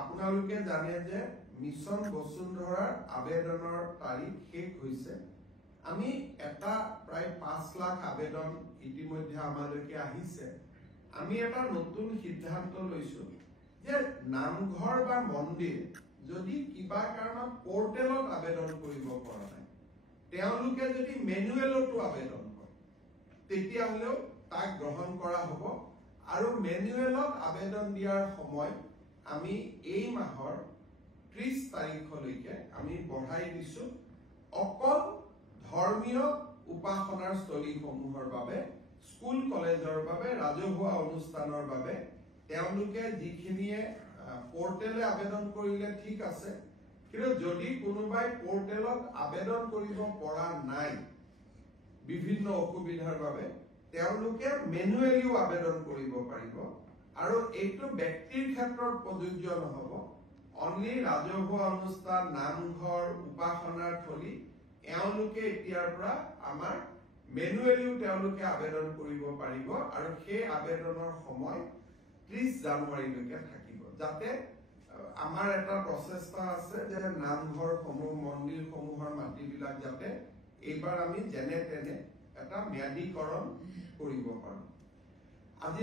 আপোনালোকে জানে যে মিছন বসুন্ধৰাৰ আবেদনৰ তাৰিখ শেষ হৈছে। আমি এটা প্ৰায় 5 লাখ আবেদন ইতিমধ্যে আমালৈকে আহিছে। আমি এটা নতুন সিদ্ধান্ত লৈছো যে নামঘৰ বা মন্দিৰ যদি কিবা কাৰণত পোৰ্টেলত আবেদন কৰিব পৰা নাই, তেওঁলোকে যদি মেনুৱেলতো আবেদন কৰে তেতিয়াহলেও তাক গ্ৰহণ কৰা হ'ব। আৰু মেনুৱেলত আবেদন দিয়াৰ সময় আমি এই মাহৰ 30 তাৰিখলৈকে আমি বঢ়াই দিছো। অকল ধৰ্মীয় উপাসনাৰ স্থলীসমূহৰ বাবে, স্কুল কলেজৰ বাবে, ৰাজহুৱা অনুষ্ঠানৰ বাবে তেওঁলোকে যিখিনিয়ে পোৰ্টেলে আবেদন কৰিলে ঠিক আছে, কিন্তু যদি কোনোবাই পোৰ্টেলত আবেদন কৰিব পৰা নাই বিভিন্ন অসুবিধাৰ বাবে, তেওঁলোকে মেনুৱেলিও আবেদন কৰিব পাৰিব। আৰু এইটো ব্যক্তিৰ ক্ষেত্ৰত প্ৰযোজ্য নহব। অনলি ৰাজহুৱা অনুষ্ঠান, নামঘৰ, উপাসনাৰ থলী এওঁলোকে এতিয়াৰ পৰা আমাৰ মেনুৱেলিও তেওঁলোকে আবেদন কৰিব পাৰিব। আৰু সেই আবেদনৰ সময় 30 জানুৱাৰীলৈকে থাকিব, যাতে আমাৰ এটা প্ৰচেষ্টা আছে যে নামঘৰসমূহ, মন্দিৰসমূহৰ মাটিবিলাক যাতে এইবাৰ আমি যেনে তেনে এটা ম্যাদীকৰণ কৰিব পাৰো। আজি